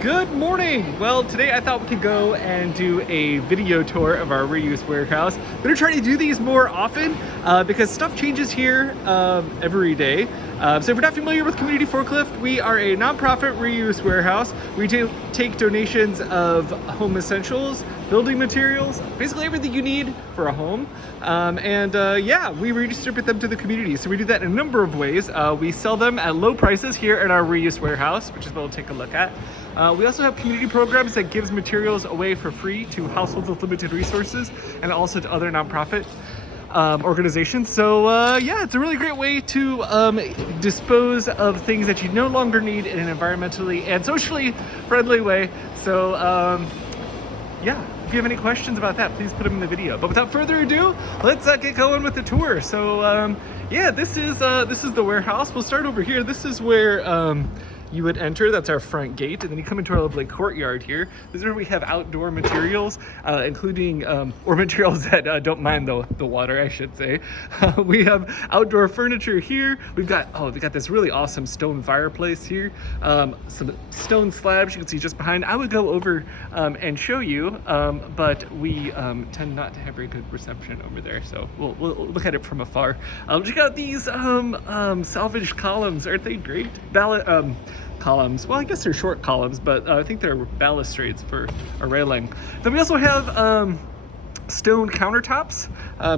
Good morning! Well, today I thought we could go and do a video tour of our reuse warehouse. We're gonna try to do these more often because stuff changes here every day. So if you're not familiar with Community Forklift, we are a nonprofit reuse warehouse. We take donations of home essentials, building materials, basically everything you need for a home. Yeah, we redistribute them to the community. So we do that in a number of ways. We sell them at low prices here in our reuse warehouse, which is what we'll take a look at. We also have community programs that gives materials away for free to households with limited resources and also to other nonprofit organizations. So yeah, it's a really great way to dispose of things that you no longer need in an environmentally and socially friendly way. So yeah, if you have any questions about that, please put them in the video. But without further ado, let's get going with the tour. So yeah, this is the warehouse. We'll start over here. This is where you would enter. That's our front gate, and then you come into our lovely courtyard here. This is where we have outdoor materials, including or materials that don't mind the water, I should say. We have outdoor furniture here. We've got this really awesome stone fireplace here. Some stone slabs you can see just behind. I would go over and show you, but we tend not to have very good reception over there, so we'll look at it from afar. Check out these salvaged columns. Aren't they great? Columns. Well, I guess they're short columns, but I think they're balustrades for a railing. Then we also have stone countertops.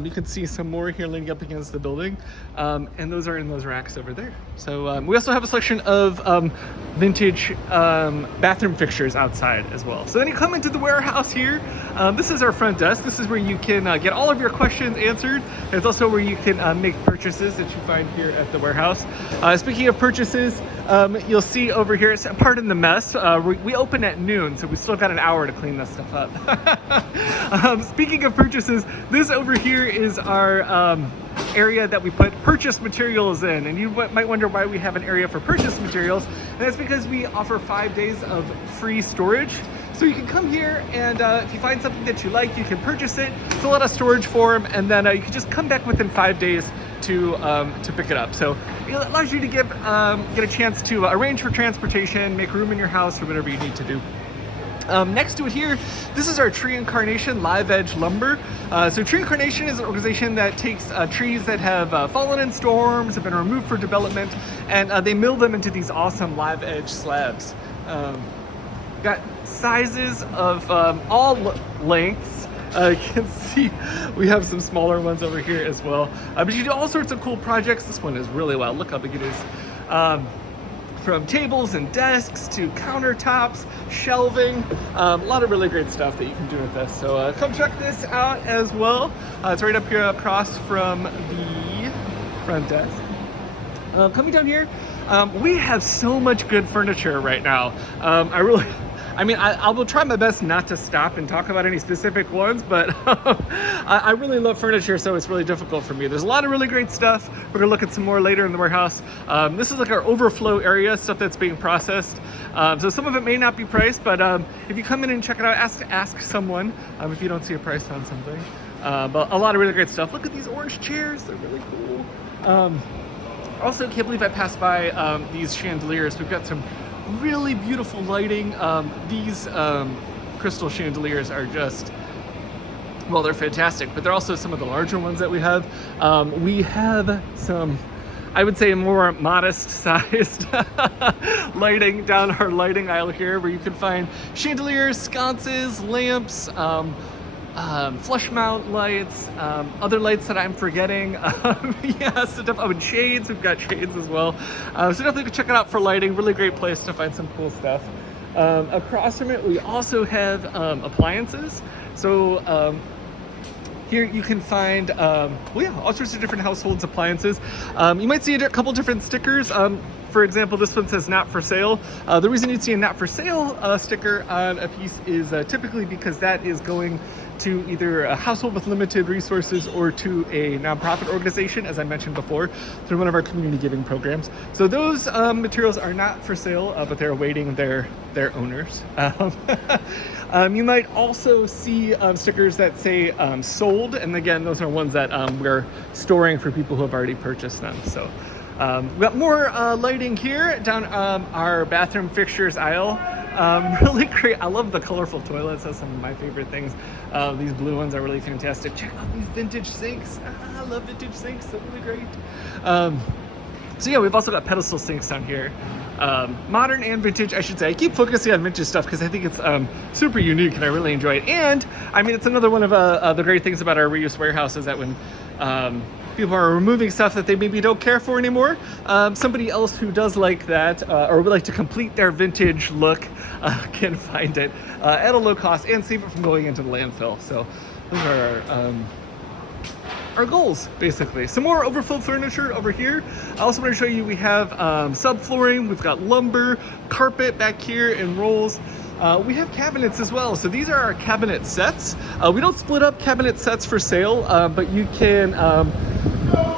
You can see some more here leaning up against the building, and those are in those racks over there. So we also have a selection of vintage bathroom fixtures outside as well. So then you come into the warehouse here. This is our front desk. This is where you can get all of your questions answered. It's also where you can make purchases that you find here at the warehouse. Speaking of purchases, you'll see over here, pardon the mess, we open at noon, so we still got an hour to clean this stuff up. Speaking of purchases, this over here is our area that we put purchased materials in, and you might wonder why we have an area for purchased materials, and that's because we offer 5 days of free storage. So you can come here, and if you find something that you like, you can purchase it, fill out a storage form, and then you can just come back within 5 days to pick it up. So it allows you to get a chance to arrange for transportation, make room in your house, or whatever you need to do. Next to it here, this is our Tree Incarnation Live Edge Lumber. So Tree Incarnation is an organization that takes trees that have fallen in storms, have been removed for development, and they mill them into these awesome live edge slabs. Got sizes of all lengths. You can see we have some smaller ones over here as well. But you do all sorts of cool projects. This one is really wild. Look how big it is. From tables and desks to countertops, shelving, a lot of really great stuff that you can do with this. So come check this out as well. It's right up here across from the front desk. Coming down here, we have so much good furniture right now. I will try my best not to stop and talk about any specific ones, but I really love furniture, so it's really difficult for me. There's a lot of really great stuff. We're gonna look at some more later in the warehouse. This is like our overflow area, stuff that's being processed. So some of it may not be priced, but if you come in and check it out, ask someone if you don't see a price on something. But a lot of really great stuff. Look at these orange chairs, they're really cool. Also, can't believe I passed by these chandeliers. We've got some really beautiful lighting. These crystal chandeliers are just, well, they're fantastic, but they're also some of the larger ones that we have. We have some, I would say, more modest sized lighting down our lighting aisle here, where you can find chandeliers, sconces, lamps, flush mount lights, other lights that I'm forgetting. And shades. We've got shades as well. So definitely check it out for lighting. Really great place to find some cool stuff. Across from it, we also have appliances. So here you can find all sorts of different households appliances. You might see a couple different stickers. For example, this one says not for sale. The reason you'd see a not for sale sticker on a piece is typically because that is going to either a household with limited resources or to a nonprofit organization, as I mentioned before, through one of our community giving programs. So those materials are not for sale, but they're awaiting their owners. You might also see stickers that say sold, and again, those are ones that we're storing for people who have already purchased them. So We got more lighting here down our bathroom fixtures aisle. Really great. I love the colorful toilets. That's some of my favorite things. These blue ones are really fantastic. Check out these vintage sinks. I love vintage sinks. They're really great. So yeah, we've also got pedestal sinks down here. Modern and vintage, I should say. I keep focusing on vintage stuff because I think it's super unique and I really enjoy it. And I mean, it's another one of the great things about our reuse warehouse is that when people are removing stuff that they maybe don't care for anymore, somebody else who does like that or would like to complete their vintage look can find it at a low cost and save it from going into the landfill. So those are our goals, basically. Some more overflow furniture over here. I also want to show you we have subflooring, we've got lumber, carpet back here in rolls. We have cabinets as well. So these are our cabinet sets. We don't split up cabinet sets for sale, but you can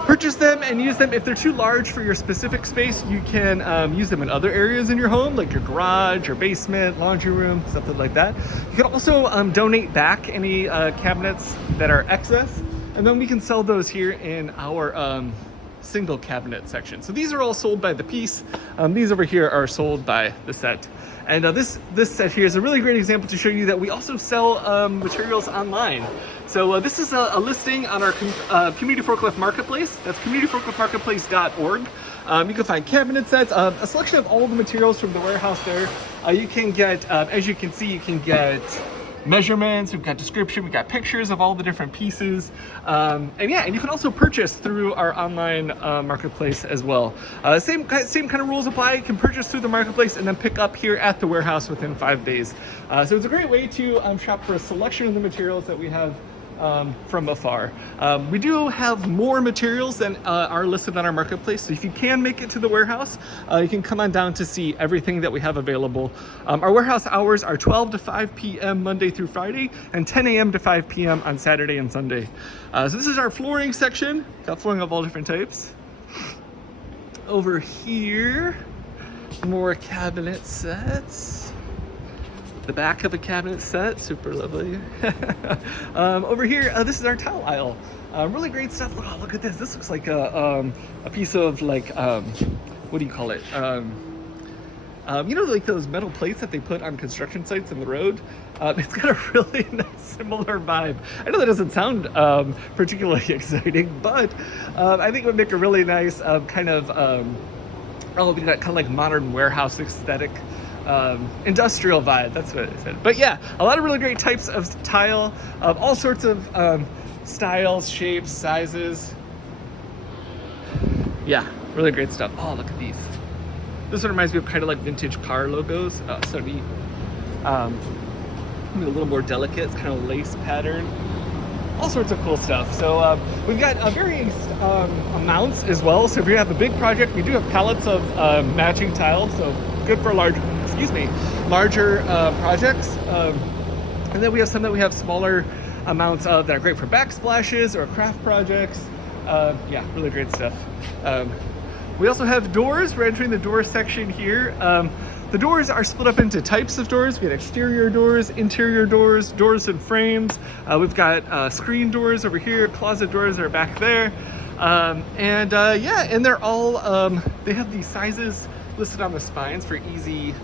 purchase them and use them. If they're too large for your specific space, you can use them in other areas in your home, like your garage, your basement, laundry room, something like that. You can also donate back any cabinets that are excess, and then we can sell those here in our single cabinet section. So these are all sold by the piece. These over here are sold by the set. And this set here is a really great example to show you that we also sell materials online. So this is a listing on our Community Forklift Marketplace. That's communityforkliftmarketplace.org. You can find cabinet sets, a selection of all the materials from the warehouse there. You can get, as you can see, you can get measurements, we've got description, we've got pictures of all the different pieces, and you can also purchase through our online marketplace as well. Same kind of rules apply. You can purchase through the marketplace and then pick up here at the warehouse within 5 days. So it's a great way to shop for a selection of the materials that we have from afar. We do have more materials than are listed on our marketplace, so if you can make it to the warehouse, you can come on down to see everything that we have available. Our warehouse hours are 12 to 5 p.m. Monday through Friday and 10 a.m. to 5 p.m. on Saturday and Sunday. So this is our flooring section. Got flooring of all different types. Over here, more cabinet sets. The back of a cabinet set, super lovely. Over here, this is our towel aisle. Really great stuff. Look at this. This looks like a piece of like, what do you call it? You know, like those metal plates that they put on construction sites in the road? It's got a really nice, similar vibe. I know that doesn't sound particularly exciting, but I think it would make a really nice kind of, that kind of like modern warehouse aesthetic. Industrial vibe, that's what I said. But yeah, a lot of really great types of tile, all sorts of styles, shapes, sizes. Yeah, really great stuff. Oh, look at these. This one reminds me of kind of like vintage car logos. So neat. A little more delicate, it's kind of lace pattern. All sorts of cool stuff. So we've got varying amounts as well. So if you have a big project, we do have pallets of matching tile, so good for larger projects. And then we have some that we have smaller amounts of that are great for backsplashes or craft projects. Yeah, really great stuff. We also have doors. We're entering the door section here. The doors are split up into types of doors. We have exterior doors, interior doors, doors and frames. We've got screen doors over here, closet doors are back there. And they're all, they have these sizes listed on the spines for easy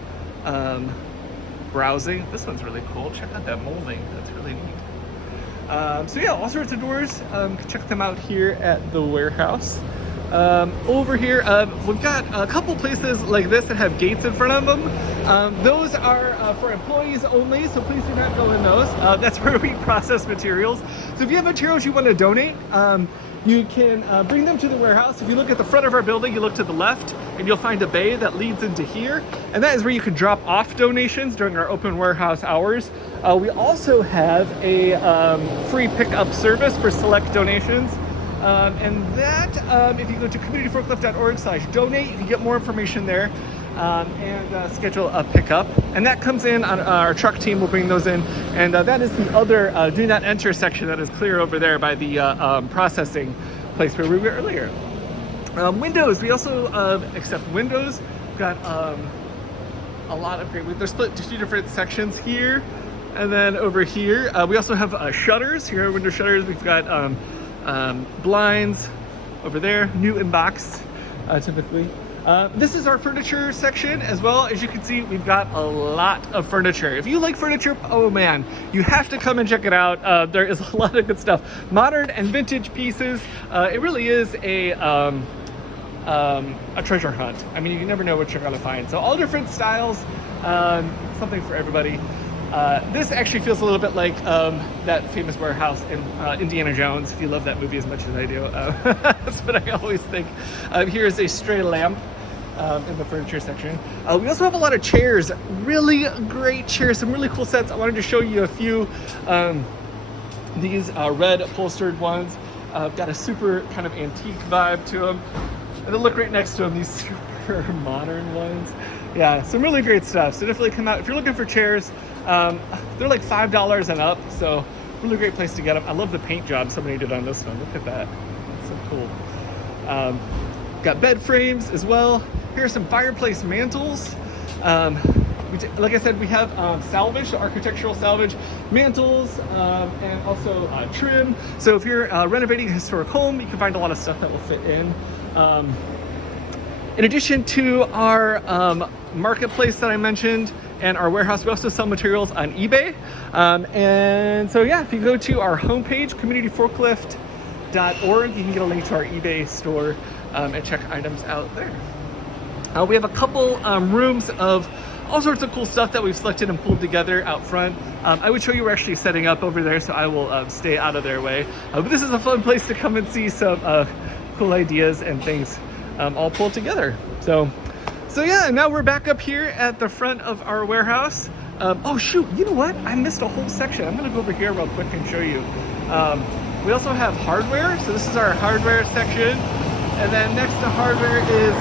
browsing. This one's really cool. Check out that molding. That's really neat. So yeah, all sorts of doors. Check them out here at the warehouse. Over here, we've got a couple places like this that have gates in front of them. Those are for employees only, so please do not go in those. That's where we process materials. So if you have materials you want to donate, you can bring them to the warehouse. If you look at the front of our building, you look to the left, and you'll find a bay that leads into here. And that is where you can drop off donations during our open warehouse hours. We also have a free pickup service for select donations. And that, if you go to communityforklift.org/donate, you can get more information there and schedule a pickup. And that comes in on our truck team will bring those in. And that is the other do not enter section that is clear over there by the processing place where we were earlier. Windows, we also accept windows. We've got a lot of great, they're split into 2 different sections here. And then over here, we also have shutters. Here are window shutters. We've got blinds over there, new in box. typically. This is our furniture section as well. As you can see, we've got a lot of furniture. If you like furniture, oh man, you have to come and check it out. There is a lot of good stuff. Modern and vintage pieces. It really is a treasure hunt. I mean, you never know what you're gonna find. So all different styles, something for everybody. This actually feels a little bit like that famous warehouse in Indiana Jones, if you love that movie as much as I do. That's what I always think. Here's a stray lamp in the furniture section. We also have a lot of chairs, really great chairs, some really cool sets. I wanted to show you a few. These red upholstered ones got a super kind of antique vibe to them. And then look right next to them, these super modern ones. Yeah, some really great stuff. So definitely come out if you're looking for chairs. They're like $5 and up, so really great place to get them. I love the paint job somebody did on this one. Look at that, that's so cool. Got bed frames as well. Here are some fireplace mantles. Like I said, we have salvage, architectural salvage mantles, and also trim. So if you're renovating a historic home, you can find a lot of stuff that will fit in. In addition to our marketplace that I mentioned and our warehouse, we also sell materials on eBay. And so yeah, if you go to our homepage, communityforklift.org, you can get a link to our eBay store and check items out there. We have a couple rooms of all sorts of cool stuff that we've selected and pulled together out front. I would show you we're actually setting up over there, so I will stay out of their way. But this is a fun place to come and see some cool ideas and things all pulled together. So yeah, and now we're back up here at the front of our warehouse. Oh shoot, you know what? I missed a whole section. I'm gonna go over here real quick and show you. We also have hardware. So this is our hardware section. And then next to hardware is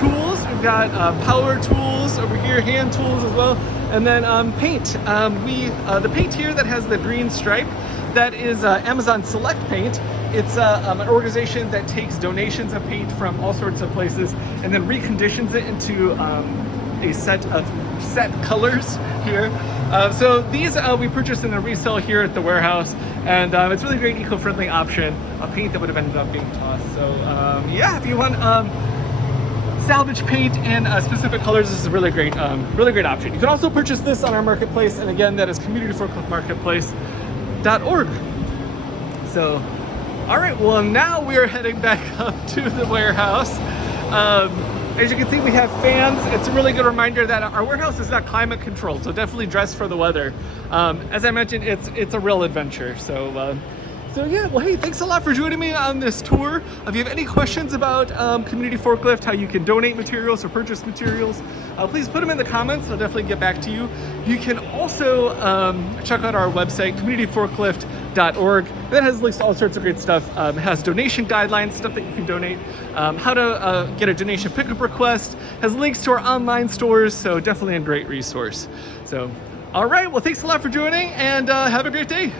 tools. We've got power tools over here, hand tools as well. And then paint. The paint here that has the green stripe, that is Amazon Select Paint. It's an organization that takes donations of paint from all sorts of places and then reconditions it into a set of colors here. So these we purchased in a resale here at the warehouse, and it's really great eco-friendly option, a paint that would have ended up being tossed. So yeah, if you want salvage paint in specific colors, this is a really great option. You can also purchase this on our marketplace, and again, that is Community Forklift Marketplace.org. So, all right, well now we are heading back up to the warehouse. As you can see, we have fans. It's a really good reminder that our warehouse is not climate controlled, so definitely dress for the weather. As I mentioned, it's a real adventure. So yeah, well, hey, thanks a lot for joining me on this tour. If you have any questions about Community Forklift, how you can donate materials or purchase materials, please put them in the comments. I'll definitely get back to you. You can also check out our website, communityforklift.org. That has links to all sorts of great stuff. It has donation guidelines, stuff that you can donate, how to get a donation pickup request, has links to our online stores, so definitely a great resource. So, all right, well, thanks a lot for joining, and have a great day.